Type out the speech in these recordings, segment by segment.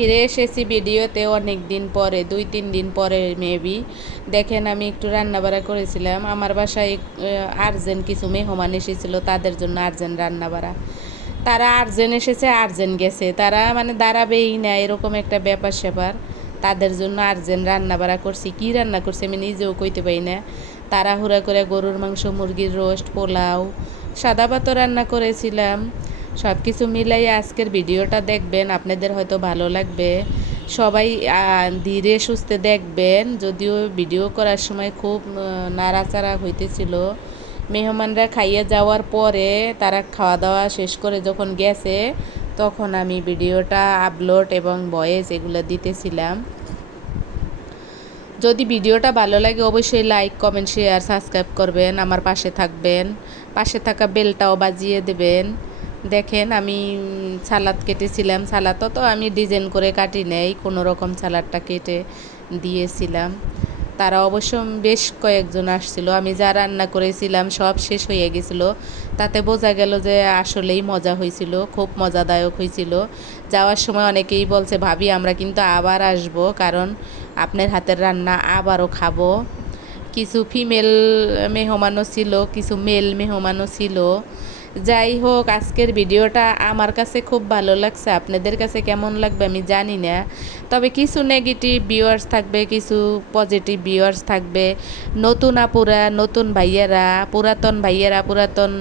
ফিরে এসেছি ভিডিওতে অনেক দিন পরে, 2-3 দিন পরে মেবি। দেখেন আমি একটু রান্নাবাড়া করেছিলাম। আমার বাসায় আর্জেন্ট কিছু মেহমান এসেছিলো, তাদের জন্য আর্জেন্ট রান্নাবাড়া। তারা আর্জেন্ট এসেছে, আর্জেন্ট গেছে, তারা মানে দাঁড়াবেই না, এরকম একটা ব্যাপার স্যাপার। তাদের জন্য আর্জেন্ট রান্নাবাড়া করছি। কি রান্না করছি আমি নিজেও কইতে পারি না। তাড়াহুড়া করে গরুর মাংস, মুরগির রোস্ট, পোলাও, সাদা ভাতও রান্না করেছিলাম। সব কিছু মিলাই আজকের ভিডিওটা দেখবেন, আপনাদের হয়তো ভালো লাগবে। সবাই ধীরে সুস্থে দেখবেন। যদিও ভিডিও করার সময় খুব নাড়াচাড়া হইতেছিল। মেহমানরা খাইয়ে যাওয়ার পরে তারা খাওয়া দাওয়া শেষ করে যখন গেছে, তখন আমি ভিডিওটা আপলোড এবং ভয়েস এগুলো দিতেছিলাম। যদি ভিডিওটা ভালো লাগে অবশ্যই লাইক, কমেন্ট, শেয়ার, সাবস্ক্রাইব করবেন, আমার পাশে থাকবেন, পাশে থাকা বেলটাও বাজিয়ে দেবেন। দেখেন আমি সালাদ কেটেছিলাম। সালাদও তো আমি ডিজাইন করে কাটি নেই, কোনো রকম সালাদটা কেটে দিয়েছিলাম। তারা অবশ্য বেশ কয়েকজন আসছিল। আমি যা রান্না করেছিলাম সব শেষ হয়ে গেছিলো। তাতে বোঝা গেল যে আসলেই মজা হয়েছিল, খুব মজাদায়ক হয়েছিল। যাওয়ার সময় অনেকেই বলছে, ভাবি আমরা কিন্তু আবার আসব, কারণ আপনার হাতের রান্না আবারও খাবো। কিছু ফিমেল মেহমানও ছিল, কিছু মেল মেহমানও ছিল। যাই হোক, আজকের ভিডিওটা আমার কাছে খুব ভালো লাগছে। আপনাদের কাছে কেমন লাগবে আমি জানি না। তবে কিছু নেগেটিভ ভিউয়ার্স থাকবে, কিছু পজিটিভ ভিউয়ার্স থাকবে। নতুন আপুরা, নতুন ভাইয়েরা, পুরাতন ভাইয়েরা, পুরাতন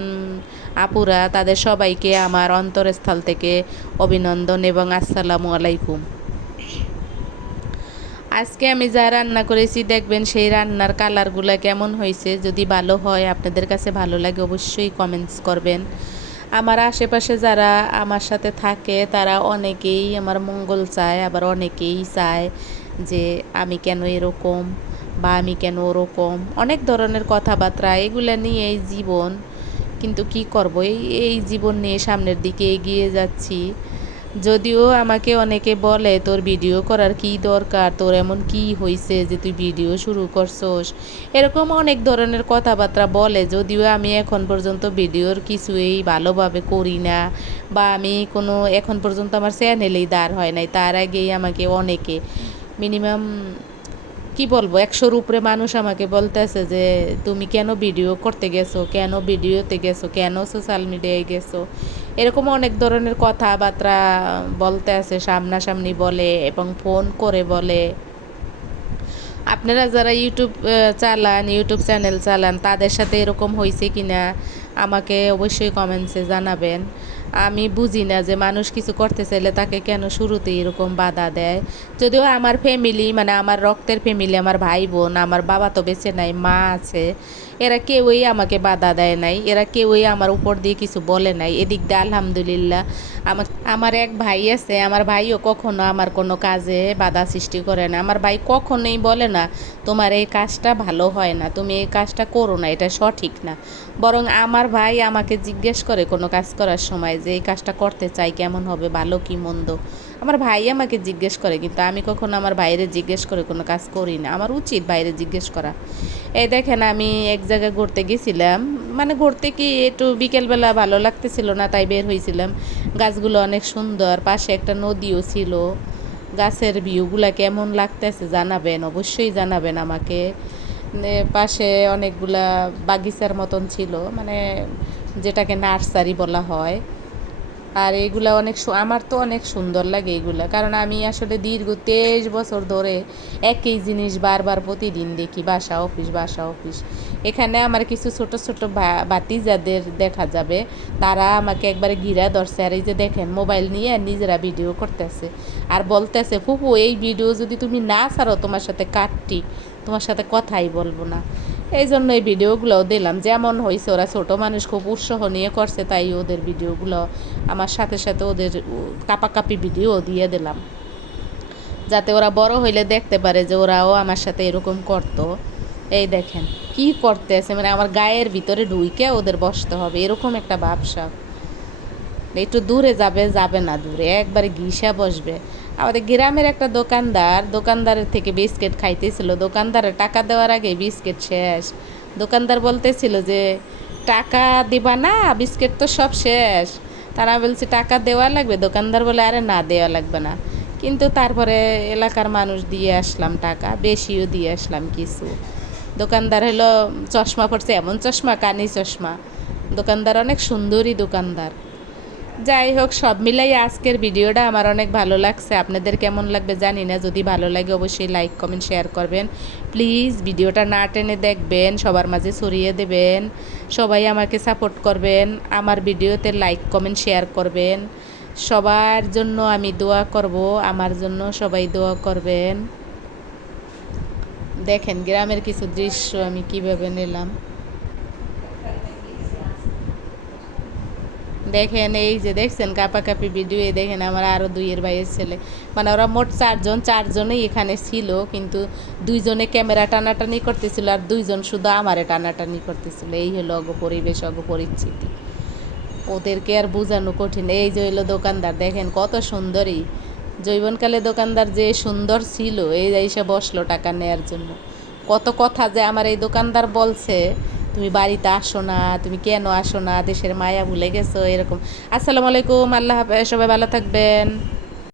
আপুরা, তাদের সবাইকে আমার অন্তরস্থল থেকে অভিনন্দন এবং আসসালামু আলাইকুম। আজকে আমি যা রান্না করেছি দেখবেন সেই রান্নার কালারগুলো কেমন হয়েছে। যদি ভালো হয়, আপনাদের কাছে ভালো লাগে, অবশ্যই কমেন্টস করবেন। আমার আশেপাশে যারা আমার সাথে থাকে তারা অনেকেই আমার মঙ্গল চায়, আবার অনেকেই চায় যে আমি কেন এরকম বা আমি কেন ওরকম। অনেক ধরনের কথাবার্তা, এগুলো নিয়ে এই জীবন। কিন্তু কি করব, এই জীবন নিয়ে সামনের দিকে এগিয়ে যাচ্ছি। যদিও আমাকে অনেকে বলে, তোর ভিডিও করার কী দরকার, তোর এমন কি হয়েছে যে তুই ভিডিও শুরু করছস, এরকম অনেক ধরনের কথাবার্তা বলে। যদিও আমি এখন পর্যন্ত ভিডিওর কিছুই ভালোভাবে করি না, বা আমি কোনো এখন পর্যন্ত আমার চ্যানেলেই দাঁড় হয় নাই। তার আগেই আমাকে অনেকে, মিনিমাম কি বলবো, 100-র উপরে মানুষ আমাকে বলতেছে যে তুমি কেন ভিডিও করতে গেছো, কেন ভিডিওতে গেছো, কেন সোশ্যাল মিডিয়ায় গেছো। এরকম অনেক ধরনের কথাবার্তা বলতে আছে, সামনাসামনি বলে এবং ফোন করে বলে। আপনারা যারা ইউটিউব চালান, ইউটিউব চ্যানেল চালান, তাদের সাথে এরকম হয়েছে কি না আমাকে অবশ্যই কমেন্টসে জানাবেন। আমি বুঝি না যে মানুষ কিছু করতে চাইলে তাকে কেন শুরুতে এরকম বাধা দেয়। যদিও আমার ফ্যামিলি, মানে আমার রক্তের ফ্যামিলি, আমার ভাই বোন, আমার বাবা তো বেঁচে নাই, মা আছে, এরা কেউই আমাকে বাধা দেয় নাই, এরা কেউই আমার উপর দিয়ে কিছু বলে নাই। এদিক দিয়ে আলহামদুলিল্লাহ আমার এক ভাই আছে, আমার ভাইও কখনো আমার কোনো কাজে বাধা সৃষ্টি করে না। আমার ভাই কখনোই বলে না তোমার এই কাজটা ভালো হয় না, তুমি এই কাজটা করো না, এটা সঠিক না। বরং আমার ভাই আমাকে জিজ্ঞেস করে কোনো কাজ করার সময় যে এই কাজটা করতে চাই, কেমন হবে, ভালো কি মন্দ, আমার ভাই আমাকে জিজ্ঞেস করে। কিন্তু আমি কখনো আমার বাইরে জিজ্ঞেস করে কোনো কাজ করি না। আমার উচিত বাইরে জিজ্ঞেস করা। এই দেখেন আমি এক জায়গায় ঘুরতে গেছিলাম, মানে ঘুরতে কি একটু বিকেলবেলা ভালো লাগতেছিল না, তাই বের হয়েছিলাম। গাছগুলো অনেক সুন্দর, পাশে একটা নদীও ছিল। গাছের ভিউগুলা কেমন লাগতেছে জানাবেন, অবশ্যই জানাবেন আমাকে। পাশে অনেকগুলা বাগিচার মতন ছিল, মানে যেটাকে নার্সারি বলা হয়। আর এগুলা অনেক আমার তো অনেক সুন্দর লাগে এগুলা, কারণ আমি আসলে দীর্ঘ 23 বছর ধরে একই জিনিস বারবার প্রতিদিন দেখি, বাসা অফিস, বাসা অফিস। এখানে আমার কিছু ছোট ছোট ভাতিজাদের দেখা যাবে, তারা আমাকে একবারে ঘিরা ধরছে। আর এই যে দেখেন মোবাইল নিয়ে নিজেরা ভিডিও করতেছে আর বলতেছে, ফুপু এই ভিডিও যদি তুমি না ছাড়ো তোমার সাথে কাটটি, তোমার সাথে কথাই বলবো না। এই জন্য এই ভিডিওগুলোও দিলাম। যেমন হয়েছে, ওরা ছোটো মানুষ খুব উৎসাহ নিয়ে করছে, তাই ওদের ভিডিওগুলো আমার সাথে সাথে ওদের কাপাকাপি ভিডিও দিয়ে দিলাম, যাতে ওরা বড় হইলে দেখতে পারে যে ওরাও আমার সাথে এরকম করতো। এই দেখেন কি করতে আছে, মানে আমার গায়ের ভিতরে ঢুইকে ওদের বসতে হবে, এরকম একটা ব্যবসা। একটু দূরে যাবে, যাবে না দূরে, একবারে ঘিসা বসবে। আমাদের গ্রামের একটা দোকানদারের থেকে বিস্কিট খাইতেছিল। দোকানদারের টাকা দেওয়ার আগে বিস্কিট শেষ। দোকানদার বলতেছিল যে টাকা দিবা না, বিস্কিট তো সব শেষ। তারা বলছে টাকা দেওয়া লাগবে। দোকানদার বলে আরে না, দেওয়া লাগবে না। কিন্তু তারপরে এলাকার মানুষ দিয়ে আসলাম টাকা, বেশিও দিয়ে আসলাম কিছু। দোকানদার হলো চশমা পড়ছে, এমন চশমা, কানি চশমা। দোকানদার অনেক সুন্দরী দোকানদার। যাই হোক, সব মিলাই আজকের ভিডিওটা আমার অনেক ভালো লাগছে। আপনাদের কেমন লাগবে জানি না। যদি ভালো লাগে অবশ্যই লাইক কমেন্ট শেয়ার করবেন। প্লিজ ভিডিওটা না টেনে দেখবেন, সবার মাঝে ছড়িয়ে দেবেন। সবাই আমাকে সাপোর্ট করবেন, আমার ভিডিওতে লাইক কমেন্ট শেয়ার করবেন। সবার জন্য আমি দোয়া করব, আমার জন্য সবাই দোয়া করবেন। দেখেন গ্রামের কিছু দৃশ্য আমি কিভাবে নিলাম। দেখেন এই যে দেখছেন কাপাকাপি ভিডিও, দেখেন আমার আরও দুইয়ের ভাইয়ের ছেলে, মানে ওরা মোট চারজনেই এখানে ছিল, কিন্তু দুইজনে ক্যামেরা টানাটানি করতেছিল আর দুইজন শুধু আমারে টানাটানি করতেছিল। এই হলো অগ পরিবেশ, অগ পরিস্থিতি। ওদেরকে আর বোঝানো কঠিন। এই যে হইলো দোকানদার, দেখেন কত সুন্দরী যৌবনকালে দোকানদার, যে সুন্দর ছিল, এই এসে বসলো টাকা নেয়ার জন্য। কত কথা যে আমার এই দোকানদার বলছে, তুমি বাড়িতে আসো না, তুমি কেন আসো না, দেশের মায়া ভুলে গেছো, এরকম। আসসালামু আলাইকুম, আল্লাহ হাফেজ, সবাই ভালো থাকবেন।